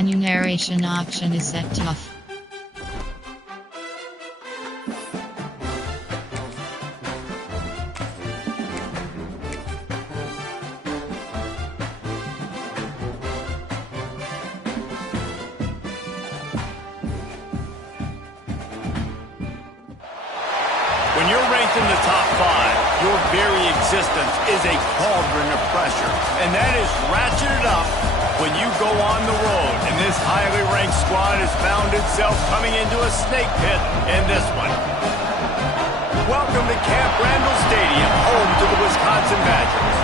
Remuneration auction is set tough. When you're ranked in the top 5, your very existence is a cauldron of pressure. And that is ratcheted up when you go on the road. And this highly ranked squad has found itself coming into a snake pit in this one. Welcome to Camp Randall Stadium, home to the Wisconsin Badgers.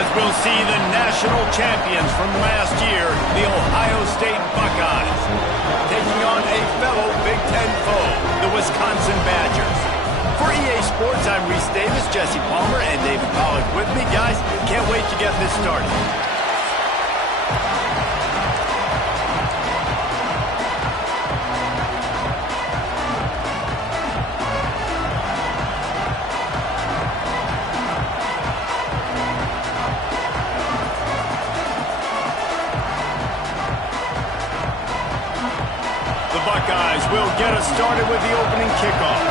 As we'll see the national champions from last year, the Ohio State Buckeyes, taking on a fellow Big Ten foe, the Wisconsin Badgers. For EA Sports, I'm Reese Davis, Jesse Palmer, and David Pollack with me. Guys, can't wait to get this started. The Buckeyes will get us started with the opening kickoff.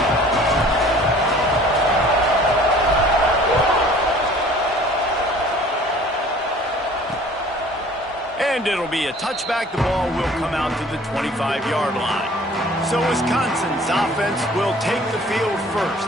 And it'll be a touchback. The ball will come out to the 25-yard line. So Wisconsin's offense will take the field first.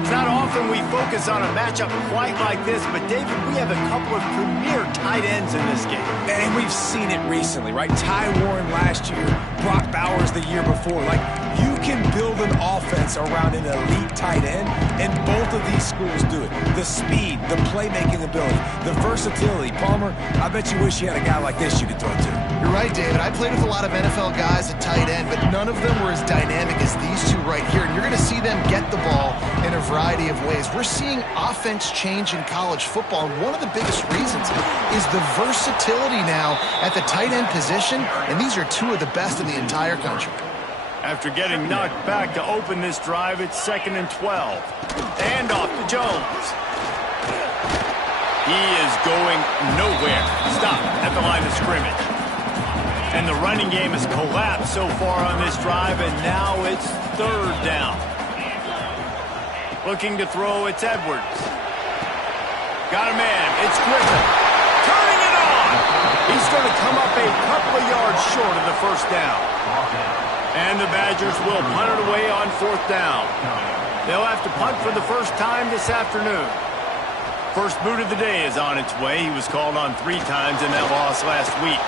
It's not often we focus on a matchup quite like this, but David, we have a couple of premier tight ends in this game. And we've seen it recently, right? Ty Warren last year, Brock Bowers the year before. Like, you can build an offense around an elite tight end, and both of these schools do it. The speed, the playmaking ability, the versatility. Palmer, I bet you wish you had a guy like this you could throw to. You're right, David. I played with a lot of NFL guys at tight end, but none of them were as dynamic as these two right here. And you're going to see them get the ball in a variety of ways. We're seeing offense change in college football, and one of the biggest reasons is the versatility now at the tight end position, and these are two of the best in the entire country. After getting knocked back to open this drive, it's 2nd and 12. And off to Jones. He is going nowhere. Stop at the line of scrimmage. And the running game has collapsed so far on this drive, and now it's 3rd down. Looking to throw, it's Edwards. Got a man, it's Griffin. Turning it on! He's going to come up a couple of yards short of the 1st down. And the Badgers will punt it away on 4th down. They'll have to punt for the first time this afternoon. First boot of the day is on its way. He was called on 3 times in that loss last week.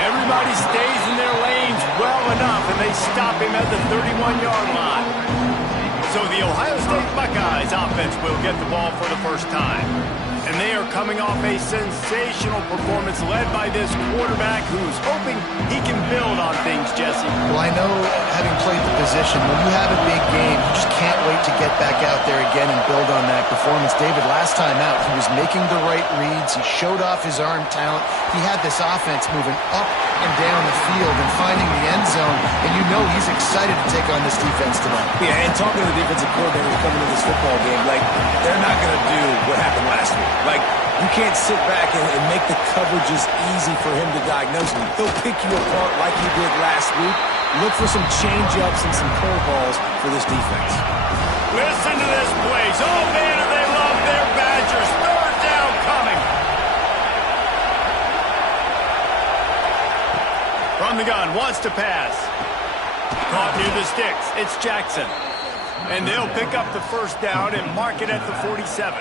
Everybody stays in their lanes well enough, and they stop him at the 31-yard line. So the Ohio State Buckeyes offense will get the ball for the first time. And they are coming off a sensational performance led by this quarterback who's hoping he can build on things, Jesse. Well, I know, having played the position, when you have a big game, you just can't wait to get back out there again and build on that performance. David, last time out, he was making the right reads. He showed off his arm talent. He had this offense moving up and down the field and finding the end zone. And you know he's excited to take on this defense tonight. Yeah, and talking to the defensive coordinator coming to this football game, like, they're not going to do what happened last week. Like, you can't sit back and make the coverages easy for him to diagnose. He'll pick you apart like he did last week. Look for some change-ups and some curveballs for this defense. Listen to this place. Oh, man, do they love their Badgers. 3rd down coming. From the gun, wants to pass. Caught near the sticks. It's Jackson. And they'll pick up the 1st down and mark it at the 47.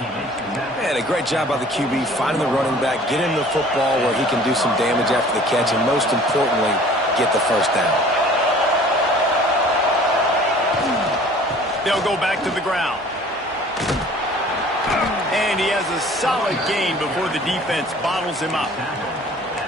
Man, a great job by the QB, finding the running back, get him the football where he can do some damage after the catch, and most importantly, get the 1st down. They'll go back to the ground. And he has a solid gain before the defense bottles him up.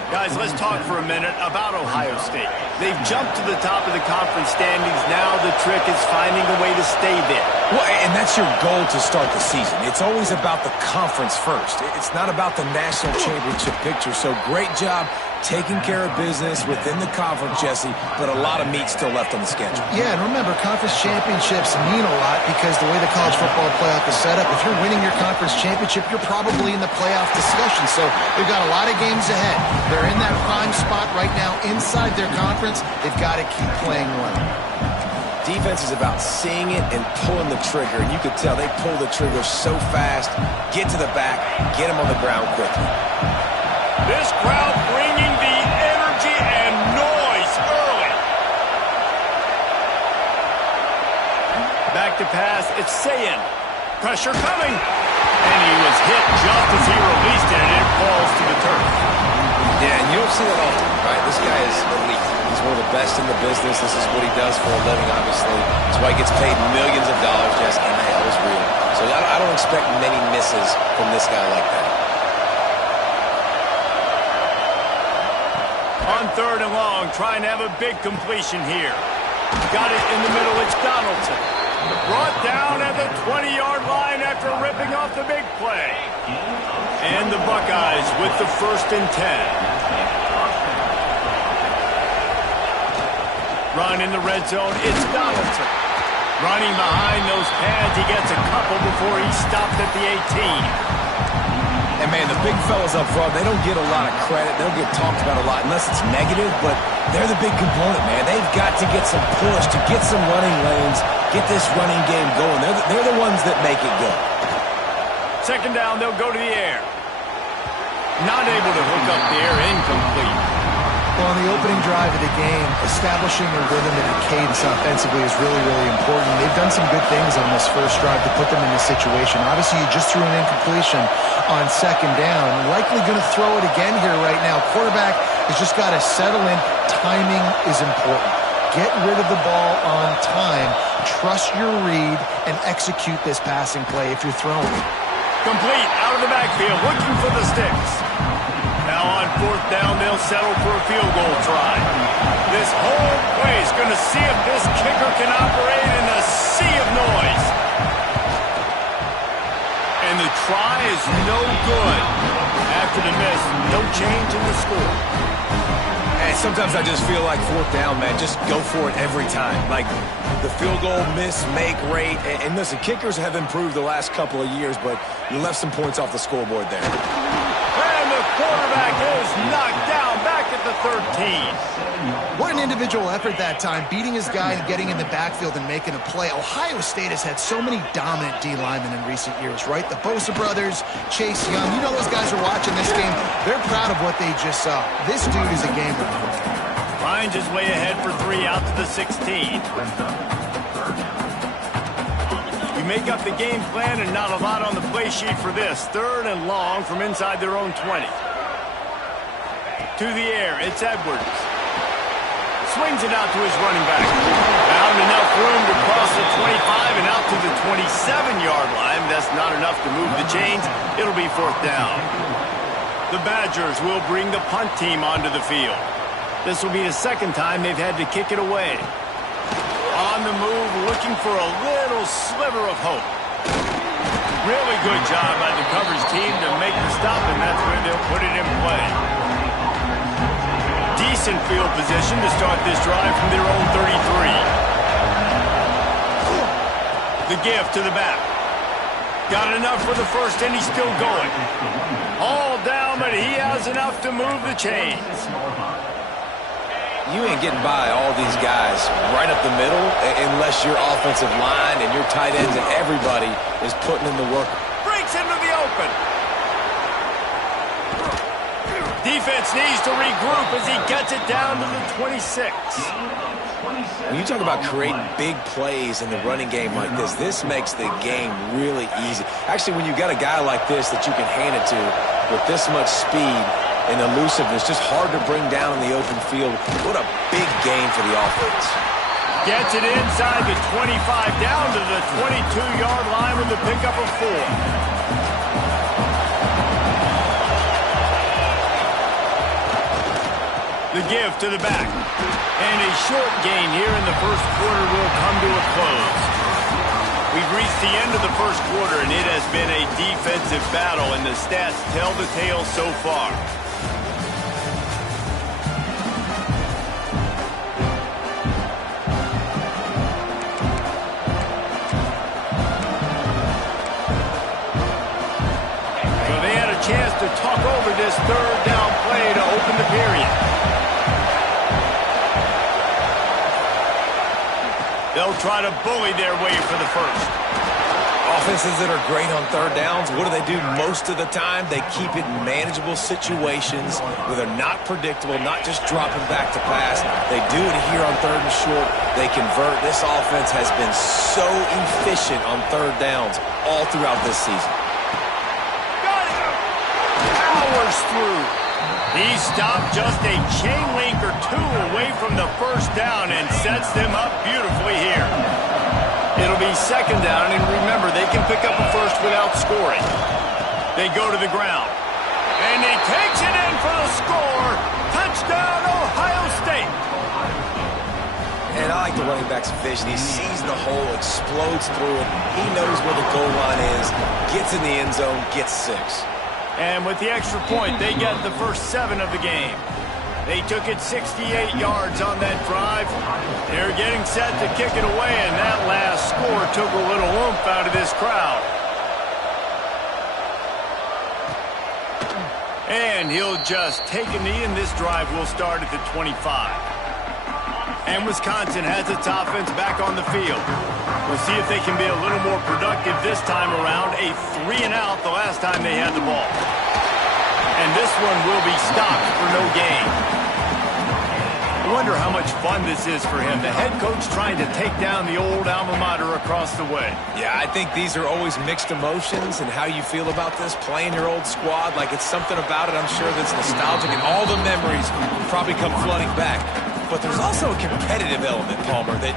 Guys, let's talk for a minute about Ohio State. They've jumped to the top of the conference standings. Now the trick is finding a way to stay there. Well, and that's your goal to start the season. It's always about the conference first. It's not about the national championship picture. So great job taking care of business within the conference, Jesse, but a lot of meat still left on the schedule. Yeah, and remember, conference championships mean a lot because the way the college football playoff is set up, if you're winning your conference championship, you're probably in the playoff discussion. So they've got a lot of games ahead. They're in that prime spot right now inside their conference. They've got to keep playing well. Defense is about seeing it and pulling the trigger, and you could tell they pull the trigger so fast, get to the back, get them on the ground quickly. This crowd bringing the energy and noise early. Back to pass, it's Sayin. Pressure coming. And he was hit just as he released it, and it falls to the turf. Yeah, and you don't see that often, right? This guy is elite. He's one of the best in the business. This is what he does for a living, obviously. That's why he gets paid millions of dollars. Yes, NIL is real. So I don't expect many misses from this guy like that. On 3rd and long, trying to have a big completion here. Got it in the middle, it's Donaldson. Brought down at the 20-yard line after ripping off the big play. And the Buckeyes with the 1st and 10. Run in the red zone, it's Donaldson. Running behind those pads, he gets a couple before he stopped at the 18. And, man, the big fellas up front, they don't get a lot of credit. They don't get talked about a lot unless it's negative, but they're the big component, man. They've got to get some push, to get some running lanes, get this running game going. They're the ones that make it go. 2nd down, they'll go to the air. Not able to hook up the air, incomplete. Well, on the opening drive of the game, establishing a rhythm and a cadence offensively is really, really important. They've done some good things on this first drive to put them in this situation. Obviously, you just threw an incompletion on 2nd down. Likely going to throw it again here right now. Quarterback has just got to settle in. Timing is important. Get rid of the ball on time. Trust your read and execute this passing play if you're throwing it. Complete out of the backfield, looking for the sticks. Now on 4th down, they'll settle for a field goal try. This whole play is going to see if this kicker can operate in a sea of noise. And the try is no good. After the miss, no change in the score. And sometimes I just feel like 4th down, man, just go for it every time. Like the field goal miss, make rate. And listen, kickers have improved the last couple of years, but you left some points off the scoreboard there. And the quarterback is knocked down back at the 13. What an individual effort that time, beating his guy and getting in the backfield and making a play. Ohio State has had so many dominant D linemen in recent years, right? The Bosa brothers, Chase Young. You know those guys are watching this game. They're proud of what they just saw. This dude is a game winner. Finds his way ahead for 3 out to the 16. You make up the game plan and not a lot on the play sheet for this. 3rd and long from inside their own 20. To the air, it's Edwards. Swings it out to his running back. Found enough room to cross the 25 and out to the 27-yard line. That's not enough to move the chains. It'll be 4th down. The Badgers will bring the punt team onto the field. This will be the 2nd time they've had to kick it away. On the move, looking for a little sliver of hope. Really good job by the coverage team to make the stop, and that's where they'll put it in play. Decent field position to start this drive from their own 33. The give to the back. Got enough for the first, and he's still going. All down, but he has enough to move the chains. You ain't getting by all these guys right up the middle unless your offensive line and your tight ends and everybody is putting in the work. Breaks into the open. Defense needs to regroup as he gets it down to the 26. When you talk about creating big plays in the running game like this makes the game really easy. Actually, when you got a guy like this that you can hand it to with this much speed and elusiveness, just hard to bring down in the open field. What a big game for the offense. Gets it inside the 25, down to the 22-yard line with the pickup of 4. The give to the back. And a short gain here in the first quarter will come to a close. We've reached the end of the first quarter, and it has been a defensive battle, and the stats tell the tale so far. So they had a chance to talk over this third down play to open the period. They'll try to bully their way for the first. Offenses that are great on third downs, what do? Most of the time? They keep it in manageable situations where they're not predictable, not just dropping back to pass. They do it here on third and short. They convert. This offense has been so efficient on third downs all throughout this season. Got it! Powers through. He stopped just a chain link or two away from the first down and sets them up beautifully here. It'll be second down, and remember, they can pick up a first without scoring. They go to the ground. And he takes it in for the score. Touchdown, Ohio State. And I like the running back's vision. He sees the hole, explodes through it. He knows where the goal line is, gets in the end zone, gets 6. And with the extra point, they get the first 7 of the game. They took it 68 yards on that drive. They're getting set to kick it away, and that last score took a little oomph out of this crowd. And he'll just take a knee, and this drive will start at the 25. And Wisconsin has its offense back on the field. We'll see if they can be a little more productive this time around. A 3-and-out the last time they had the ball. And this one will be stopped for no gain. I wonder how much fun this is for him. The head coach trying to take down the old alma mater across the way. Yeah, I think these are always mixed emotions and how you feel about this, playing your old squad. Like, it's something about it, I'm sure, that's nostalgic, and all the memories probably come flooding back. But there's also a competitive element, Palmer, that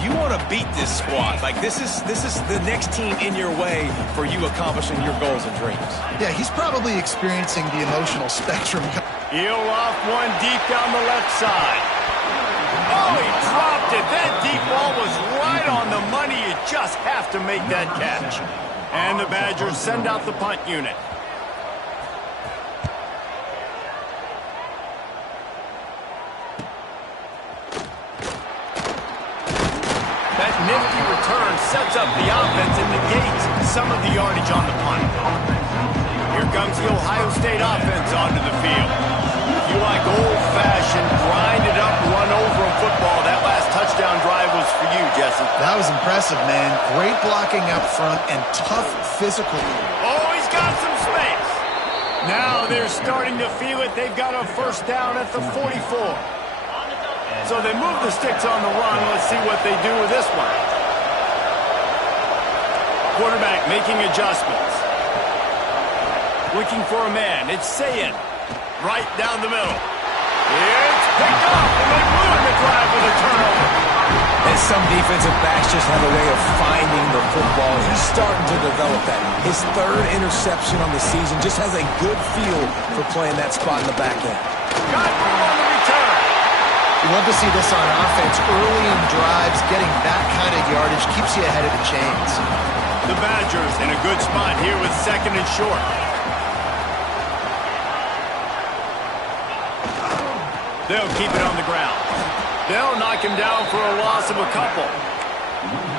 you want to beat this squad. Like, this is the next team in your way for you accomplishing your goals and dreams. Yeah, he's probably experiencing the emotional spectrum. He'll off one deep down the left side. Oh, he dropped it. That deep ball was right on the money. You just have to make that catch. And the Badgers send out the punt unit. That nifty return sets up the offense and negates some of the yardage on the punt. Here comes the Ohio State offense onto the field. If you like old-fashioned, grind-it-up, run-over football, that last touchdown drive was for you, Jesse. That was impressive, man. Great blocking up front and tough physical. Oh, he's got some space. Now they're starting to feel it. They've got a first down at the 44. So they move the sticks on the run. Let's see what they do with this one. Quarterback making adjustments. Looking for a man. It's Sayin. Right down the middle. It's picked off, and they ruin the drive with a turnover. And some defensive backs just have a way of finding the football. He's starting to develop that. His 3rd interception on the season just has a good feel for playing that spot in the back end. Got him on the return. You love to see this on offense. Early in drives, getting that kind of yardage keeps you ahead of the chains. The Badgers in a good spot here with 2nd and short. They'll keep it on the ground. They'll knock him down for a loss of a couple.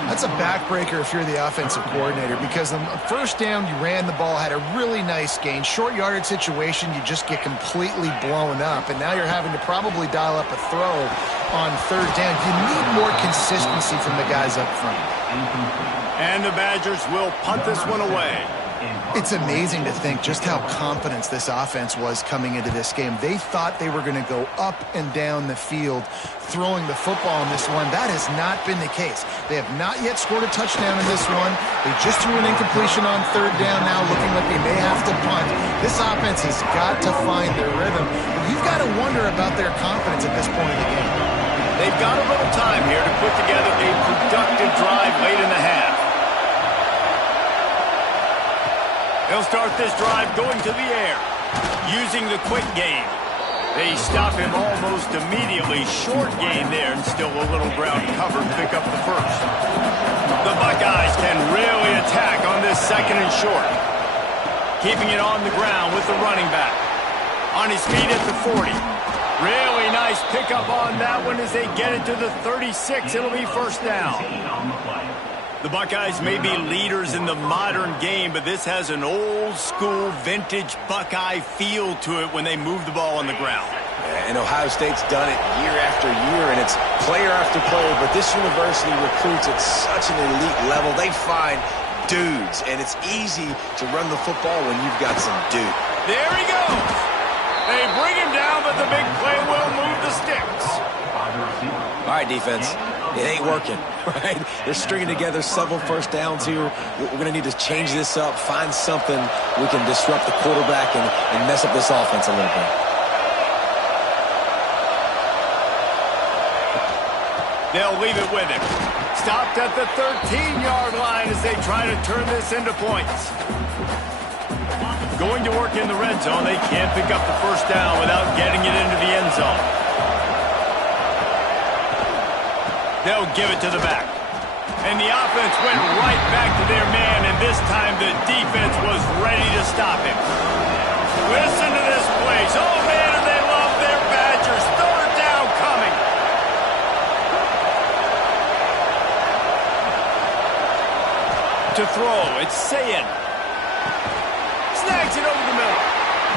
That's a backbreaker if you're the offensive coordinator, because the first down, you ran the ball, had a really nice gain. Short yardage situation, you just get completely blown up, and now you're having to probably dial up a throw on 3rd down. You need more consistency from the guys up front. And the Badgers will punt this one away. It's amazing to think just how confident this offense was coming into this game. They thought they were going to go up and down the field throwing the football in this one. That has not been the case. They have not yet scored a touchdown in this one. They just threw an incompletion on 3rd down now, looking like they may have to punt. This offense has got to find their rhythm. You've got to wonder about their confidence at this point in the game. They've got a little time here to put together a productive drive late in the half. They'll start this drive going to the air, using the quick game. They stop him almost immediately. Short gain there, and still a little ground covered to pick up the first. The Buckeyes can really attack on this second and short. Keeping it on the ground with the running back. On his feet at the 40. Really nice pickup on that one as they get it to the 36. It'll be first down. The Buckeyes may be leaders in the modern game, but this has an old-school, vintage Buckeye feel to it when they move the ball on the ground. And Ohio State's done it year after year, and it's player after player, but this university recruits at such an elite level. They find dudes, and it's easy to run the football when you've got some dude. There he goes. They bring him down, but the big play will move the sticks. All right, defense. It ain't working, right? They're stringing together several first downs here. We're going to need to change this up, find something we can disrupt the quarterback and mess up this offense a little bit. They'll leave it with him. Stopped at the 13-yard line as they try to turn this into points. Going to work in the red zone. They can't pick up the first down without getting it into the end zone. They'll give it to the back. And the offense went right back to their man, and this time the defense was ready to stop him. Listen to this place. Oh, man, and they love their Badgers. Third down coming. To throw, it's Sayin. Snags it over the middle.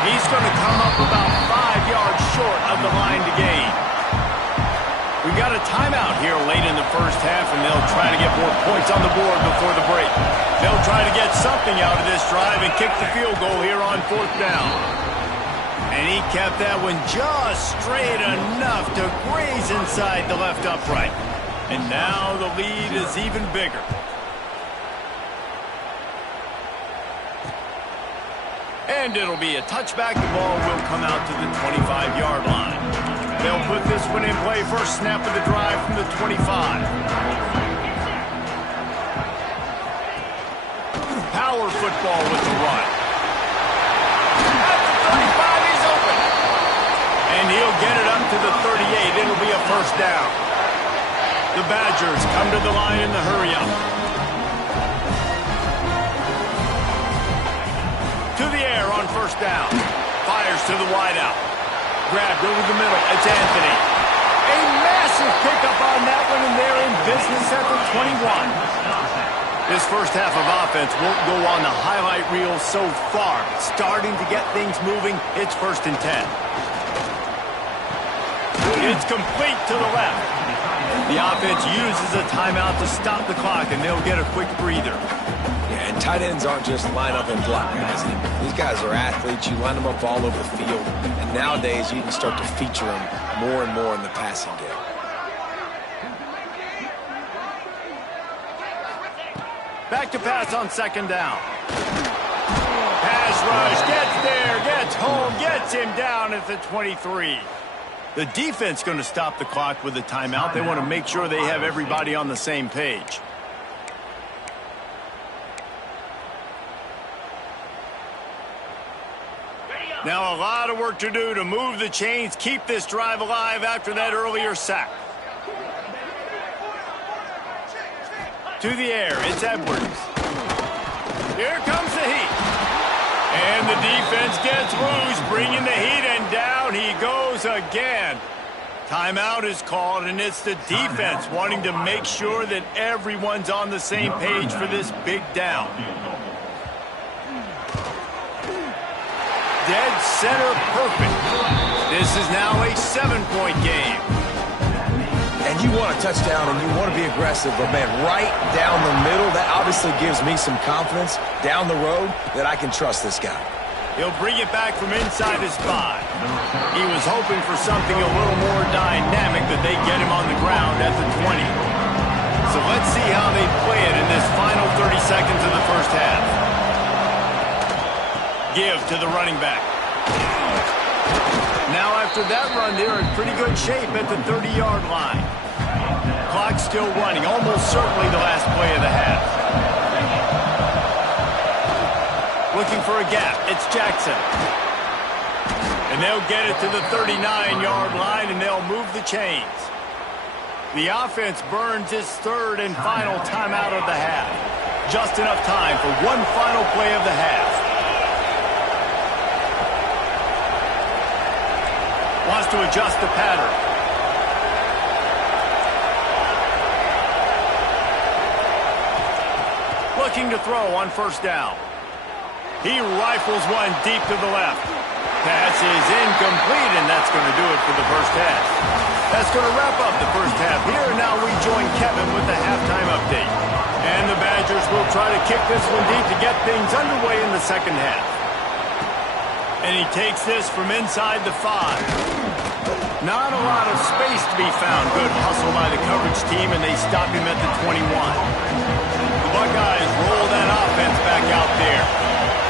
He's going to come up about 5 yards short of the line to gain. We've got a timeout here late in the first half, and they'll try to get more points on the board before the break. They'll try to get something out of this drive and kick the field goal here on fourth down. And he kept that one just straight enough to graze inside the left upright. And now the lead is even bigger. And it'll be a touchback. The ball will come out to the 25-yard line. They'll put this one in play. First snap of the drive from the 25. Power football with the run. At the 35, he's open. And he'll get it up to the 38. It'll be a first down. The Badgers come to the line in the hurry-up. To the air on first down. Fires to the wideout. Grabbed over the middle. It's Anthony. A massive pickup on that one, and they're in business at the 21. This first half of offense won't go on the highlight reel so far. Starting to get things moving. It's first and 10. It's complete to the left. The offense uses a timeout to stop the clock, and they'll get a quick breather. Yeah, and tight ends aren't just line up and block guys. These guys are athletes. You line them up all over the field. And nowadays, you can start to feature them more and more in the passing game. Back to pass on second down. Pass rush, gets there, gets home, gets him down at the 23. The defense going to stop the clock with a timeout. They want to make sure they have everybody on the same page. Now a lot of work to do to move the chains, keep this drive alive after that earlier sack. To the air, it's Edwards. Here comes the heat. And the defense gets loose, bringing the heat, and down he goes again. Timeout is called, and it's the defense wanting to make sure that everyone's on the same page for this big down. Dead center perfect. This is now a 7-point game. And you want a touchdown and you want to be aggressive, but man, right down the middle, that obviously gives me some confidence down the road that I can trust this guy. He'll bring it back from inside his 5. He was hoping for something a little more dynamic, but they get him on the ground at the 20. So let's see how they play it in this final 30 seconds of the first half. Give to the running back. Now after that run, they're in pretty good shape at the 30-yard line. Clock still running, almost certainly the last play of the half. Looking for a gap, it's Jackson. And they'll get it to the 39-yard line, and they'll move the chains. The offense burns its third and final timeout of the half. Just enough time for one final play of the half. Wants to adjust the pattern. Looking to throw on first down. He rifles one deep to the left. Pass is incomplete, and that's going to do it for the first half. That's going to wrap up the first half here, and now we join Kevin with the halftime update. And the Badgers will try to kick this one deep to get things underway in the second half. And he takes this from inside the 5. Not a lot of space to be found. Good hustle by the coverage team, and they stop him at the 21. The Buckeyes roll that offense back out there.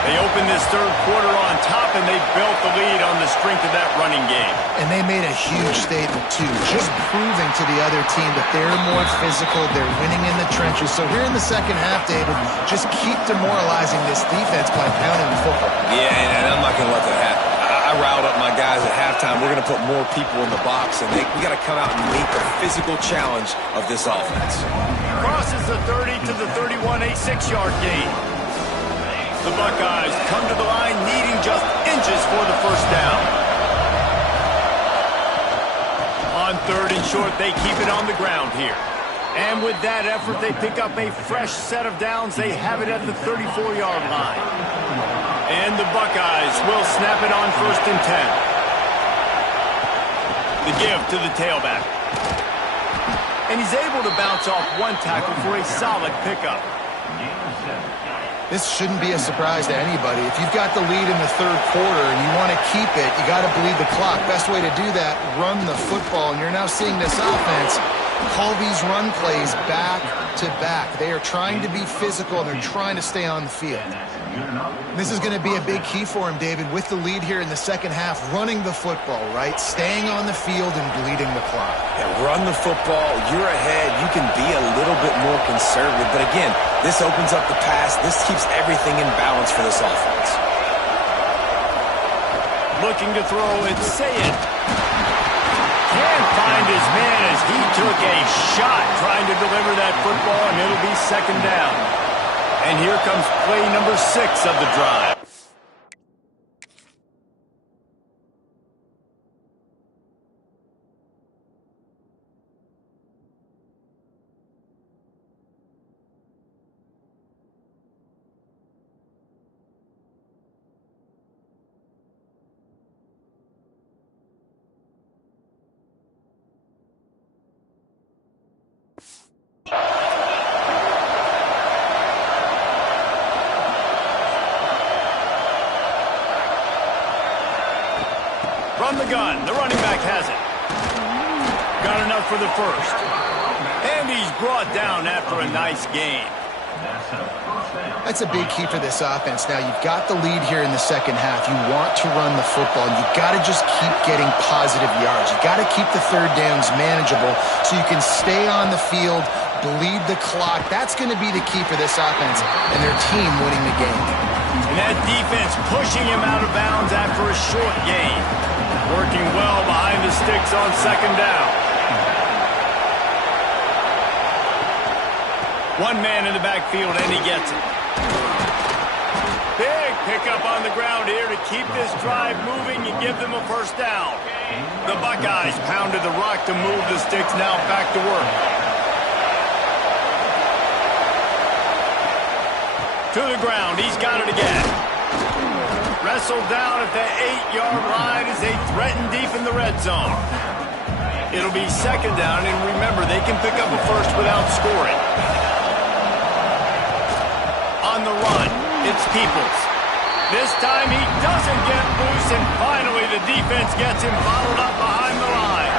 They opened this third quarter on top, and they built the lead on the strength of that running game. And they made a huge statement, too, just proving to the other team that they're more physical, they're winning in the trenches. So here in the second half, David, just keep demoralizing this defense by pounding the football. Yeah, and I'm not going to let that happen. I riled up my guys at halftime. We're going to put more people in the box, and we got to come out and meet the physical challenge of this offense. Crosses the 30 to the 31, a 6-yard gain. The Buckeyes come to the line needing just inches for the first down. On third and short, they keep it on the ground here. And with that effort, they pick up a fresh set of downs. They have it at the 34-yard line. And the Buckeyes will snap it on first and 10. The give to the tailback. And he's able to bounce off one tackle for a solid pickup. This shouldn't be a surprise to anybody. If you've got the lead in the third quarter and you want to keep it, you got to bleed the clock. Best way to do that, run the football. And you're now seeing this offense call these run plays back to back. They are trying to be physical, and they're trying to stay on the field. This is going to be a big key for him, David, with the lead here in the second half, running the football, right? Staying on the field and bleeding the clock. Yeah, run the football. You're ahead. You can be a little bit more conservative. But again, this opens up the pass. This keeps everything in balance for this offense. Looking to throw, it's Sayed. Can't find his man as he took a shot trying to deliver that football, and it'll be second down. And here comes play number 6 of the drive. From the gun, the running back has it. Got enough for the first. And he's brought down after a nice gain. That's a big key for this offense. Now, you've got the lead here in the second half. You want to run the football. You've got to just keep getting positive yards. You've got to keep the third downs manageable so you can stay on the field, bleed the clock. That's going to be the key for this offense and their team winning the game. And that defense pushing him out of bounds after a short gain. Working well behind the sticks on second down. One man in the backfield, and he gets it. Big pickup on the ground here to keep this drive moving and give them a first down. The Buckeyes pounded the rock to move the sticks, now back to work. To the ground, he's got it again. Wrestled down at the 8-yard line as they threaten deep in the red zone. It'll be second down, and remember, they can pick up a first without scoring. On the run, it's Peoples. This time he doesn't get loose, and finally the defense gets him bottled up behind the line.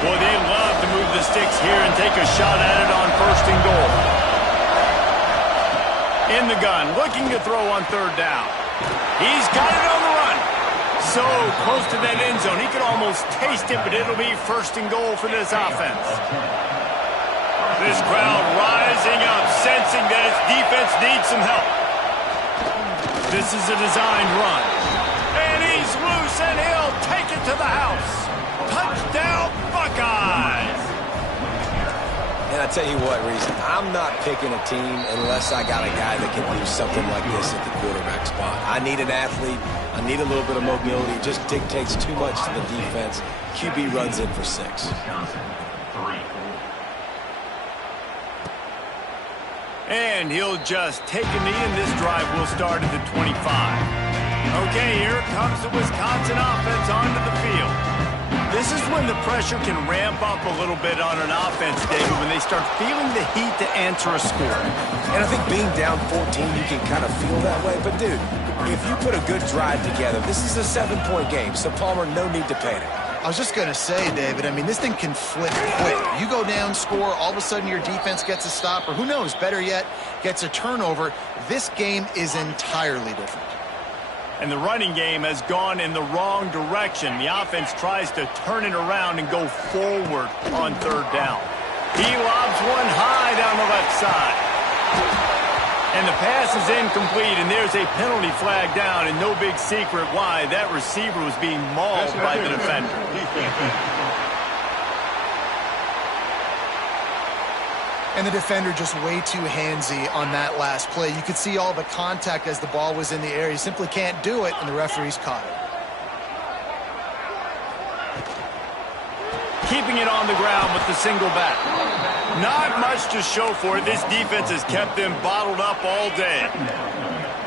Boy, they love to move the sticks here and take a shot at it on first and goal. In the gun, looking to throw on third down. He's got it on the run. So close to that end zone. He could almost taste it, but it'll be first and goal for this offense. This crowd rising up, sensing that its defense needs some help. This is a designed run. And he's He's loose, and he'll take it to the house. Touchdown, Buckeyes! And I tell you what, Reese, I'm not picking a team unless I got a guy that can do something like this at the quarterback spot. I need an athlete. I need a little bit of mobility. It just dictates too much to the defense. QB runs in for 6. And he'll just take a knee, and this drive will start at the 25. Okay, here comes the Wisconsin offense onto the field. This is when the pressure can ramp up a little bit on an offense, David, when they start feeling the heat to answer a score. And I think being down 14, you can kind of feel that way. But, dude, if you put a good drive together, this is a 7-point game, so, Palmer, no need to panic. I was just going to say, David, I mean, this thing can flip quick. You go down, score, all of a sudden your defense gets a stop, or who knows, better yet, gets a turnover. This game is entirely different. And the running game has gone in the wrong direction. The offense tries to turn it around and go forward on 3rd down. He lobs one high down the left side. And the pass is incomplete, and there's a penalty flag down, and no big secret why. That receiver was being mauled by the defender. And the defender just way too handsy on that last play. You could see all the contact as the ball was in the air. He simply can't do it, and the referee's caught it. Keeping it on the ground with the single back. Not much to show for it. This defense has kept them bottled up all day.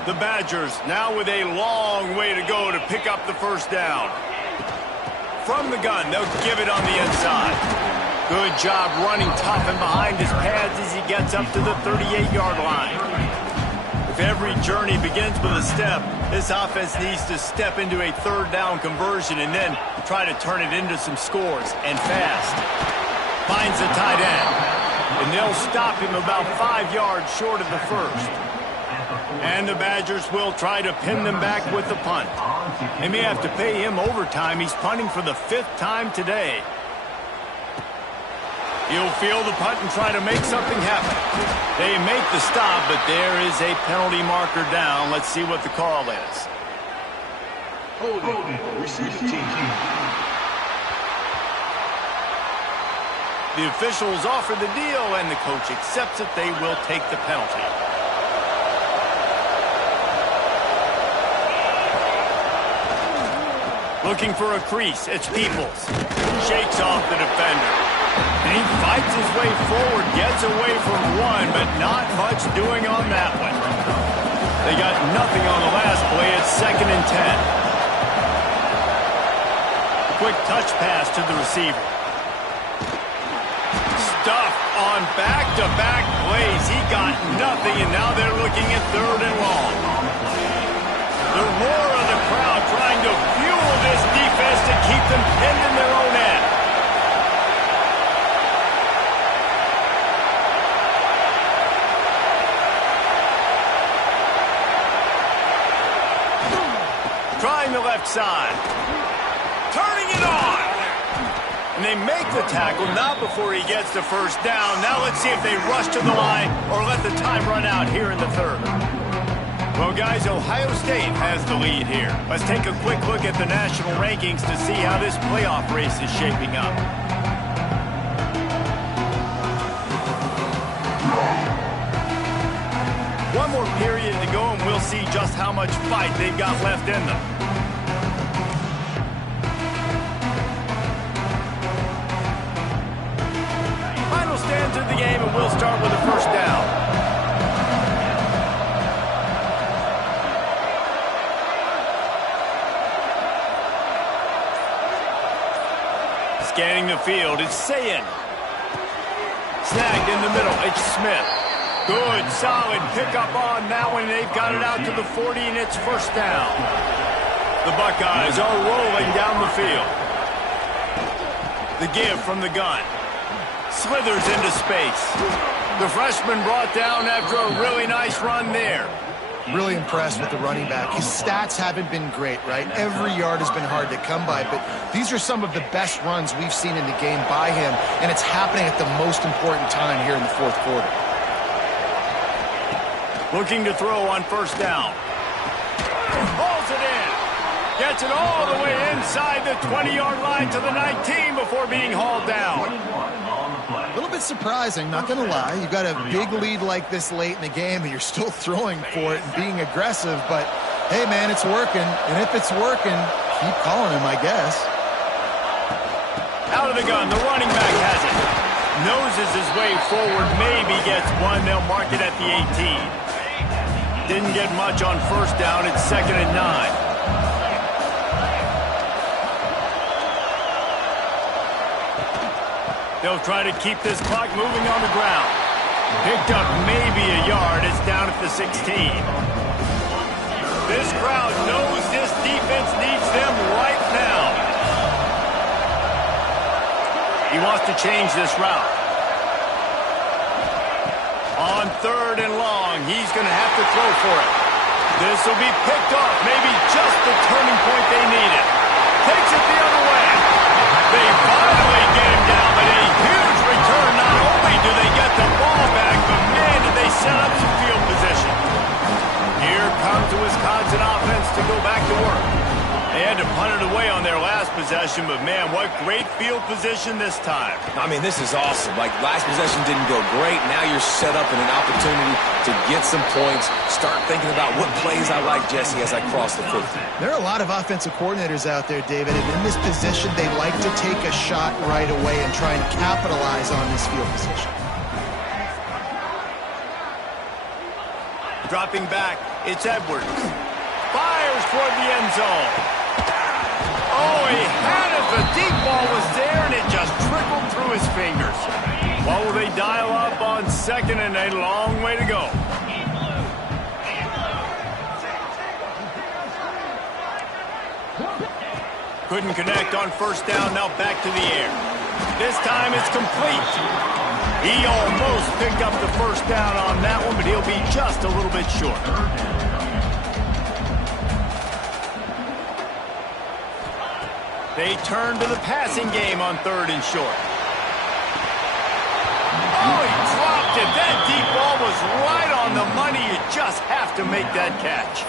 The Badgers now with a long way to go to pick up the 1st down. From the gun, they'll give it on the inside. Good job running tough and behind his pads as he gets up to the 38-yard line. If every journey begins with a step, this offense needs to step into a 3rd down conversion and then try to turn it into some scores, and fast. Finds the tight end, and they'll stop him about 5 yards short of the 1st. And the Badgers will try to pin them back with the punt. They may have to pay him overtime. He's punting for the 5th time today. He'll field the punt and try to make something happen. They make the stop, but there is a penalty marker down. Let's see what the call is. Holding. Receive team. The officials offer the deal, and the coach accepts it. They will take the penalty. Looking for a crease. It's Peoples. Shakes off the defender. And he fights his way forward, gets away from one, but not much doing on that one. They got nothing on the last play. It's 2nd and 10. Quick touch pass to the receiver. Stuffed on back-to-back plays. He got nothing, and now they're looking at 3rd and long. The roar of the crowd trying to fuel this defense to keep them pinned in their own end. Trying the left side. Turning it on. And they make the tackle, not before he gets the 1st down. Now let's see if they rush to the line or let the time run out here in the 3rd. Well, guys, Ohio State has the lead here. Let's take a quick look at the national rankings to see how this playoff race is shaping up. One more period to go, and we'll see just how much fight they've got left in them. Final stands of the game, and we'll start with a 1st down. Scanning the field, it's Sayin. Snagged in the middle, it's Smith. Good, solid pickup on that one. They've got it out to the 40, and it's 1st down. The Buckeyes are rolling down the field. The give from the gun. Slithers into space. The freshman brought down after a really nice run there. Really impressed with the running back. His stats haven't been great, right? Every yard has been hard to come by, but these are some of the best runs we've seen in the game by him, and it's happening at the most important time here in the 4th quarter. Looking to throw on 1st down. Hauls it in. Gets it all the way inside the 20-yard line to the 19 before being hauled down. A little bit surprising, not going to lie. You've got a big lead like this late in the game, and you're still throwing for it and being aggressive. But, hey, man, it's working. And if it's working, keep calling him, I guess. Out of the gun, the running back has it. Noses his way forward, maybe gets one. They'll mark it at the 18. Didn't get much on first down. It's 2nd and 9. They'll try to keep this clock moving on the ground. Picked up maybe a yard. It's down at the 16. This crowd knows this defense needs them right now. He wants to change this route. On 3rd and long, he's going to have to throw for it. This will be picked off. Maybe just the turning point they needed. Takes it the other way. They finally get him down, but a huge return. Not only do they get the ball back, but man, did they set up some field position. Here comes the Wisconsin offense to go back to work. They had to punt it away on their last possession, but man, what great field position this time. I mean, this is awesome. Like, last possession didn't go great. Now you're set up in an opportunity to get some points. Start thinking about what plays I like, Jesse, as I cross the 50. There are a lot of offensive coordinators out there, David, and in this position, they like to take a shot right away and try and capitalize on this field position. Dropping back, it's Edwards. Fires toward the end zone. Oh, he had it. The deep ball was there, and it just trickled through his fingers. What will they dial up on 2nd and a long way to go? Couldn't connect on first down, now back to the air. This time it's complete. He almost picked up the first down on that one, but he'll be just a little bit short. They turn to the passing game on 3rd and short. Oh, he dropped it. That deep ball was right on the money. You just have to make that catch.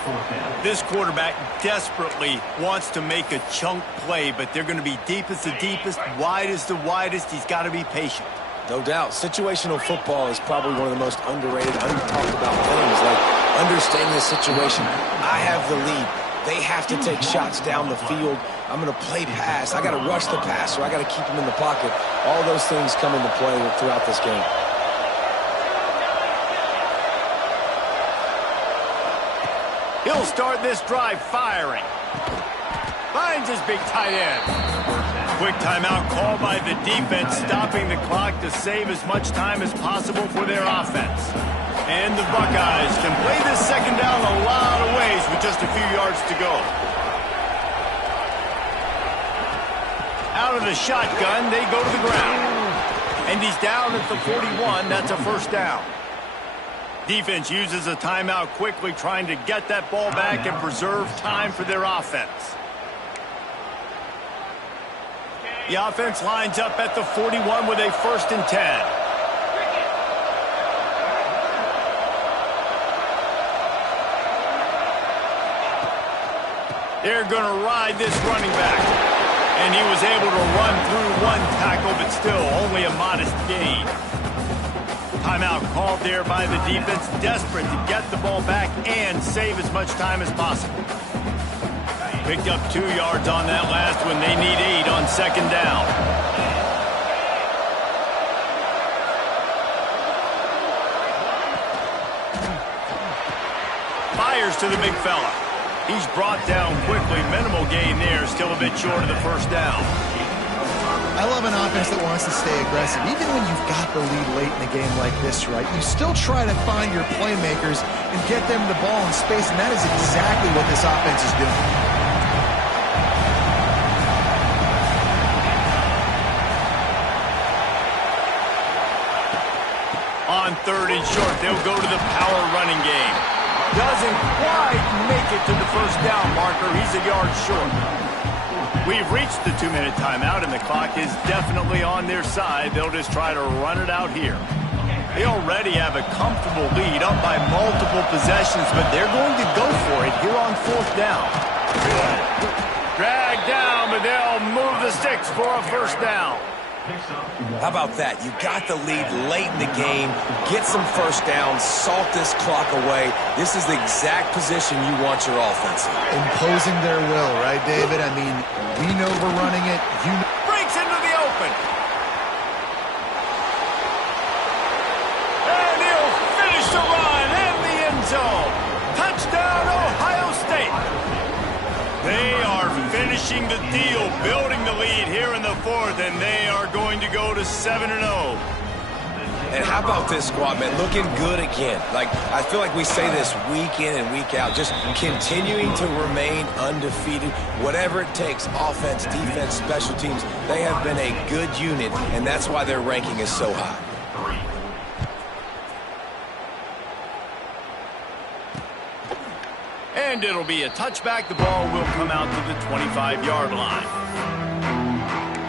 This quarterback desperately wants to make a chunk play, but they're going to be deep as the deepest, wide as the widest. He's got to be patient. No doubt. Situational football is probably one of the most underrated, under-talked about things. Like, understanding the situation. I have the lead. They have to take shots down the field. I'm going to play pass. I got to rush the passer. I got to keep him in the pocket. All those things come into play throughout this game. He'll start this drive firing. Finds his big tight end. Quick timeout called by the defense, stopping the clock to save as much time as possible for their offense. And the Buckeyes can play this second down a lot of ways with just a few yards to go. Out of the shotgun, they go to the ground. And he's down at the 41. That's a first down. Defense uses a timeout quickly, trying to get that ball back and preserve time for their offense. The offense lines up at the 41 with a 1st and 10. They're going to ride this running back. And he was able to run through one tackle, but still only a modest gain. Timeout called there by the defense, desperate to get the ball back and save as much time as possible. Picked up 2 yards on that last one. They need 8 on second down. Fires to the big fella. He's brought down quickly. Minimal gain there. Still a bit short of the first down. I love an offense that wants to stay aggressive. Even when you've got the lead late in the game like this, right, you still try to find your playmakers and get them the ball in space, and that is exactly what this offense is doing. On 3rd and short, they'll go to the power running game. Doesn't quite make it to the first down marker. He's a yard short. We've reached the 2-minute timeout, and the clock is definitely on their side. They'll just try to run it out here. They already have a comfortable lead, up by multiple possessions, but they're going to go for it here on 4th down. Dragged down, but they'll move the sticks for a first down. How about that? You got the lead late in the game. Get some first downs. Salt this clock away. This is the exact position you want your offense in. Imposing their will, right, David? I mean, we know we're running it. You know. Breaks into the open. And he'll finish the run in the end zone. Touchdown, Ohio State. They are finishing the deal, building the lead here in the fourth, and they are going to go to 7-0. And how about this squad, man? Looking good again. Like, I feel like we say this week in and week out, just continuing to remain undefeated. Whatever it takes, offense, defense, special teams, they have been a good unit, and that's why their ranking is so high. And it'll be a touchback. The ball will come out to the 25-yard line.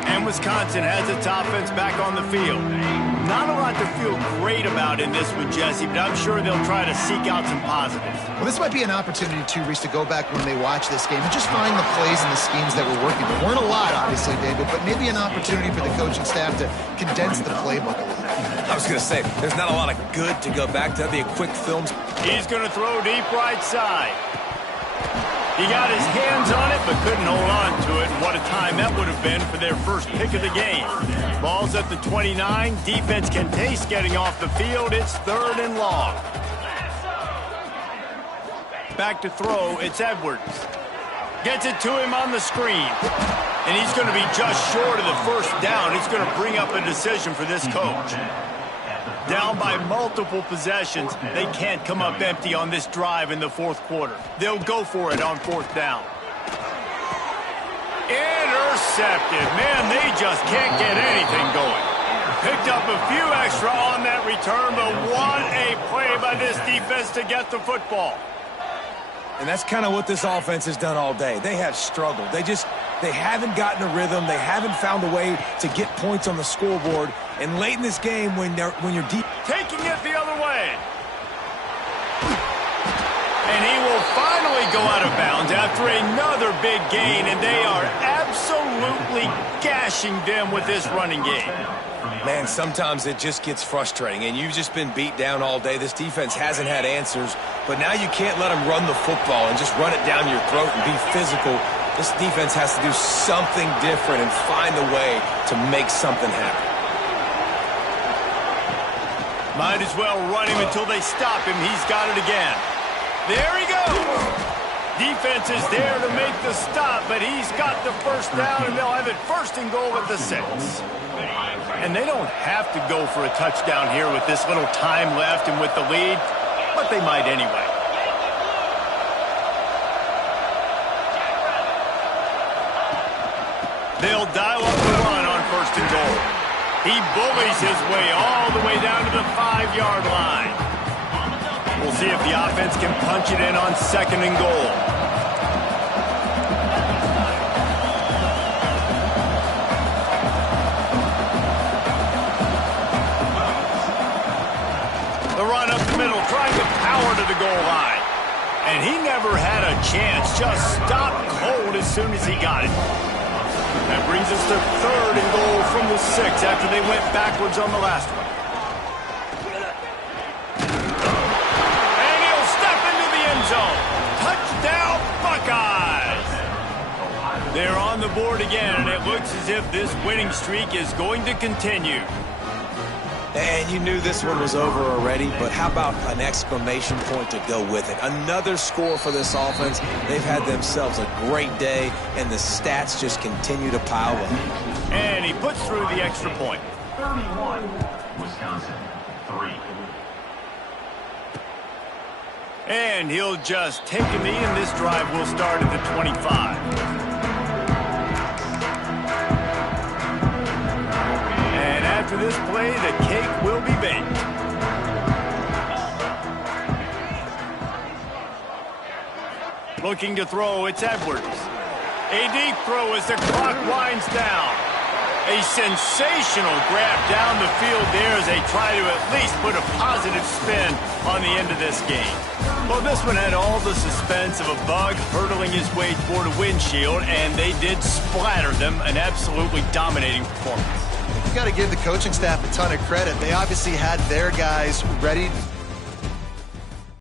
And Wisconsin has its offense back on the field. Not a lot to feel great about in this one, Jesse, but I'm sure they'll try to seek out some positives. Well, this might be an opportunity, too, Reese, to go back when they watch this game and just find the plays and the schemes that were working. There weren't a lot, obviously, David, but maybe an opportunity for the coaching staff to condense the playbook a little bit. I was going to say, there's not a lot of good to go back to. That'd be a quick film. He's going to throw deep right side. He got his hands on it, but couldn't hold on to it. What a time that would have been for their first pick of the game. Ball's at the 29. Defense can taste getting off the field. It's 3rd and long. Back to throw. It's Edwards. Gets it to him on the screen. And he's going to be just short of the first down. It's going to bring up a decision for this coach. Down by multiple possessions, they can't come up empty on this drive in the fourth quarter. They'll go for it on 4th down. Intercepted. Man, they just can't get anything going. Picked up a few extra on that return, but what a play by this defense to get the football. And that's kind of what this offense has done all day. They have struggled. They haven't gotten a rhythm. They haven't found a way to get points on the scoreboard. And late in this game, when you're deep, taking it the other way. And he will finally go out of bounds after another big gain, and they are absolutely gashing them with this running game. Man, sometimes it just gets frustrating, and you've just been beat down all day. This defense hasn't had answers, but now you can't let them run the football and just run it down your throat and be physical. This defense has to do something different and find a way to make something happen. Might as well run him until they stop him. He's got it again. There he goes. Defense is there to make the stop, but he's got the first down, and they'll have it 1st and goal at the 6. And they don't have to go for a touchdown here with this little time left and with the lead, but they might anyway. They'll dial up the run on 1st and goal. He bullies his way all the way down to the 5-yard line. We'll see if the offense can punch it in on 2nd and goal. The run up the middle, trying to power to the goal line. And he never had a chance, just stopped cold as soon as he got it. That brings us to 3rd and goal from the 6 after they went backwards on the last one. And he'll step into the end zone. Touchdown, Buckeyes! They're on the board again, and it looks as if this winning streak is going to continue. And you knew this one was over already, but how about an exclamation point to go with it? Another score for this offense. They've had themselves a great day, and the stats just continue to pile up. And he puts through the extra point. 31, Wisconsin, 3. And he'll just take a knee, and this drive will start at the 25. After this play, the cake will be baked. Looking to throw, it's Edwards. A deep throw as the clock winds down. A sensational grab down the field there as they try to at least put a positive spin on the end of this game. Well, this one had all the suspense of a bug hurtling his way toward a windshield, and they did splatter them. An absolutely dominating performance. You got to give the coaching staff a ton of credit. They obviously had their guys ready